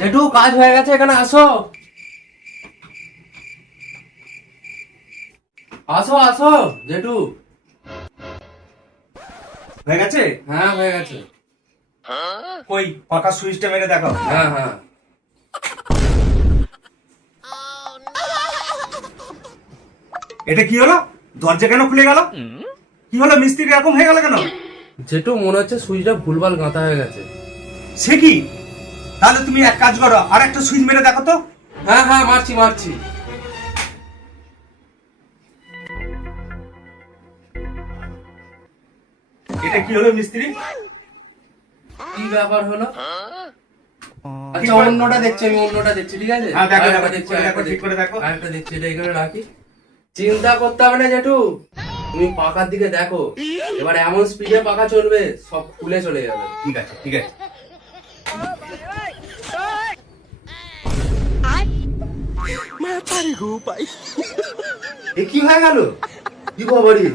জেঠু কাজ হয়ে গেছে, এখানে আসো আসো আসো জেঠু। হয়ে গেছে? হ্যাঁ হয়ে গেছে। কই পাকা সুইচটা মেরে দেখাও। হ্যাঁ হ্যাঁ। এটা কি হলো? দরজা কেন খুলে গেল? কি হলো মিস্ত্রি এরকম হয়ে গেল কেন? জেঠু মনে হচ্ছে সুইচটা ভুলভাল গাঁথা হয়ে গেছে। সে কি? তাহলে তুমি এক কাজ করো, আর একটা সুইচ মেরে দেখো তো। হ্যাঁ হ্যাঁ মারছি মারছি। এটা কি হলো মিস্ত্রি? কি ব্যাপার হলো? আচ্ছা অন্যটা দেখছি, আমি অন্যটা দেখছি, ঠিক আছে? হ্যাঁ, দেখো, আরেকটা দেখো, দেখছি, ঠিক করে আরেকটা দেখো, ঠিক করে দেখো। আরেকটা দেখছি, এটা এখানে রাখি। চিন্তা করতে হবে না জেঠু, তুমি পাকার দিকে দেখো। এবার এমন স্পিডে পাকা চলবে সব খুলে চলে যাবে। ঠিক আছে ঠিক আছে। এ কি হয়ে গেল? কি খবরই?